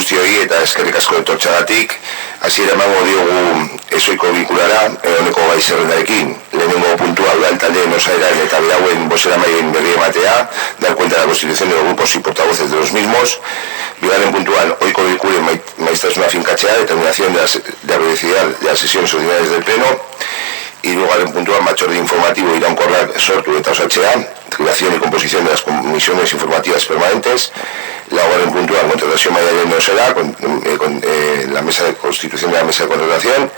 guztioi eta eskerrik asko etortxagatik. Hasiera emango diogu ezoiko bilkurara honeko gai zerrendarekin. Lehenengo puntua udal taldeen osaeran eta berauen bozeramaileen berri ematea, dar cuenta de la constitución de los grupos y portavoces de los mismos. Bigarren puntuan, ohiko bilkuren maiztasuna finkatzea, determinación de la periodicidad de las sesiones ordinarias del Pleno. Hirugarren puntuan, batzorde informativo iraunkorrak sortu eta osatzea, creación y composición de las comisiones informativas permanentes. Laugarren puntuan, contratación maialen osera, con la mesa de constitución de la mesa de contratación.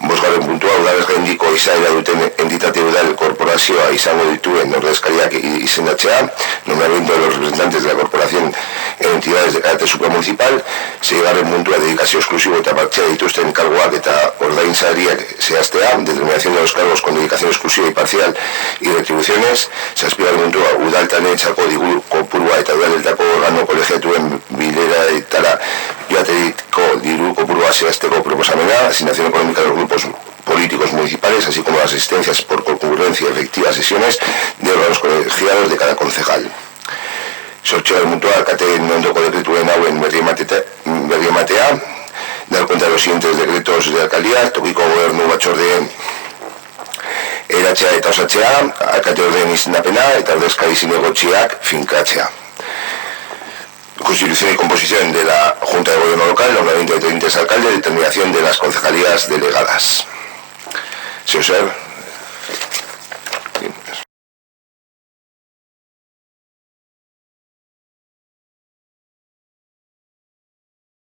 Bosgarren puntua, udalez gaindiko izaera duten entitate udal korporazioa izango dituen ordezkariak izendatzea, nombramiento de los representantes de la corporación en entidades de carácter supramunicipal. Seigarren puntua, dedikazio esklusibo eta partzea dituzten karguak eta ordainsariak zehaztea, determinación de los cargos con dedicación exclusiva y parcial y retribuciones. Zazpigarren puntua, udal taldeetako diru kopurua eta udaletako organo kolegiatuen bileretara joateriko diru kopurua zehazteko proposamena, asignación económica de los grupos políticos municipales, así como las asistencias por concurrencia efectiva a sesiones de órganos colegiados de cada concejal. Zortzigarren puntua, alkateen ondoko dekretuen hauen berri ematea, dar cuenta de los siguientes decretos de alcaldía, tokiko gobernu batzordeen eratzea eta osatzea, alkate ordeen izendapena eta ordezkari zinegotziak finkatzea. Constitución y composición de la Junta de Gobierno Local, nombramiento de 30 alcaldes, determinación de las concejalías delegadas. Señor Ser.